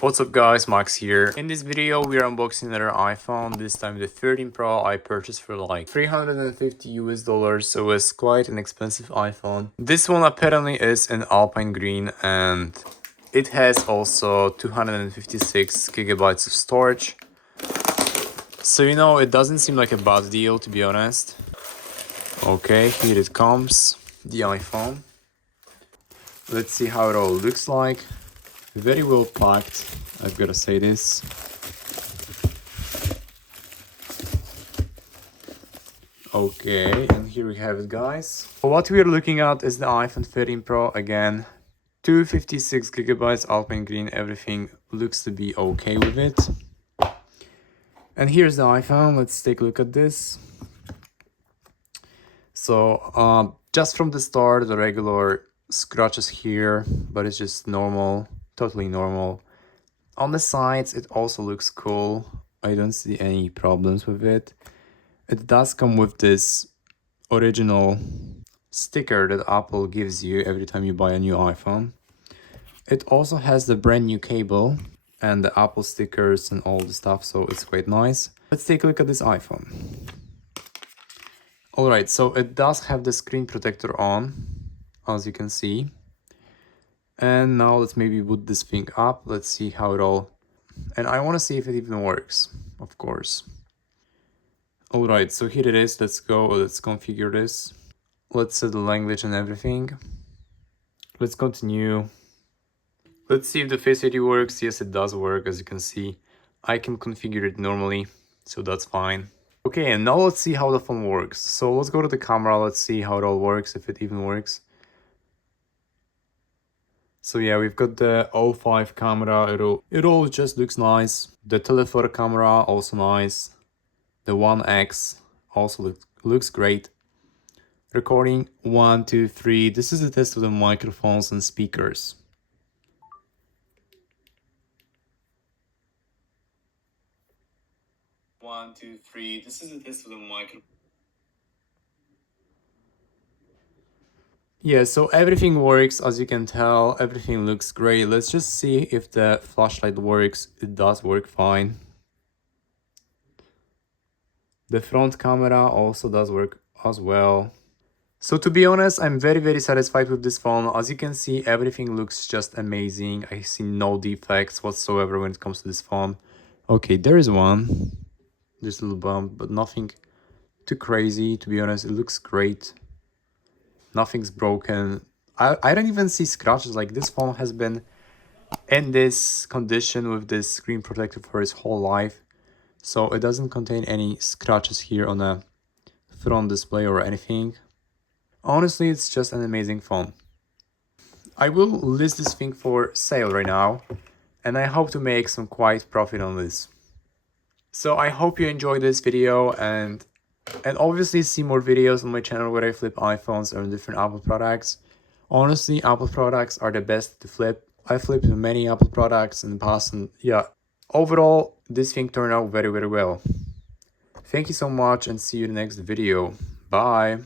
What's up guys, Max here. In this video we are unboxing another iPhone, this time the 13 Pro. I purchased for like 350 US dollars, so it's quite an expensive iPhone. This one apparently is in Alpine Green and it has also 256 gigabytes of storage. So you know, it doesn't seem like a bad deal, to be honest. Okay, here it comes, the iPhone. Let's see how it all looks like. Very well packed, I've gotta say this. Okay, and here we have it, guys. What we are looking at is the iPhone 13 Pro again. 256 gigabytes, Alpine Green, everything looks to be okay with it. And here's the iPhone, let's take a look at this. So, just from the start, the regular scratches here, but it's just normal, totally normal. On the sides, it also looks cool. I don't see any problems with it. It does come with this original sticker that Apple gives you every time you buy a new iPhone. It also has the brand new cable and the Apple stickers and all the stuff, so it's quite nice. Let's take a look at this iPhone. Alright, so it does have the screen protector on, as you can see. And now let's maybe boot this thing up. Let's see how it all... And I want to see if it even works, of course. Alright, so here it is. Let's go, let's configure this. Let's set the language and everything. Let's continue. Let's see if the Face ID works. Yes, it does work, as you can see. I can configure it normally, so that's fine. Okay, and now let's see how the phone works. So let's go to the camera, let's see how it all works, if it even works. So yeah, we've got the 05 camera, it all just looks nice. The telephoto camera, also nice. The 1X also looks great. Recording 1, 2, 3. This is a test of the microphones and speakers. One, two, three. This is a test of the microphone. Yeah, so everything works, as you can tell, everything looks great. Let's just see if the flashlight works. It does work fine. The front camera also does work as well. So to be honest, I'm very satisfied with this phone. As you can see, everything looks just amazing. I see no defects whatsoever when it comes to this phone. Okay, there is one. Just a little bump, but nothing too crazy, to be honest. It looks great. Nothing's broken. I don't even see scratches. Like, this phone has been in this condition with this screen protector for its whole life, so it doesn't contain any scratches here on the front display or anything. Honestly, it's just an amazing phone. I will list this thing for sale right now, and I hope to make some quite profit on this. So I hope you enjoyed this video, and obviously see more videos on my channel where I flip iPhones or different Apple products. Honestly, Apple products are the best to flip. I flipped many Apple products in the past, and yeah, overall this thing turned out very well. Thank you so much, and see you in the next video. Bye.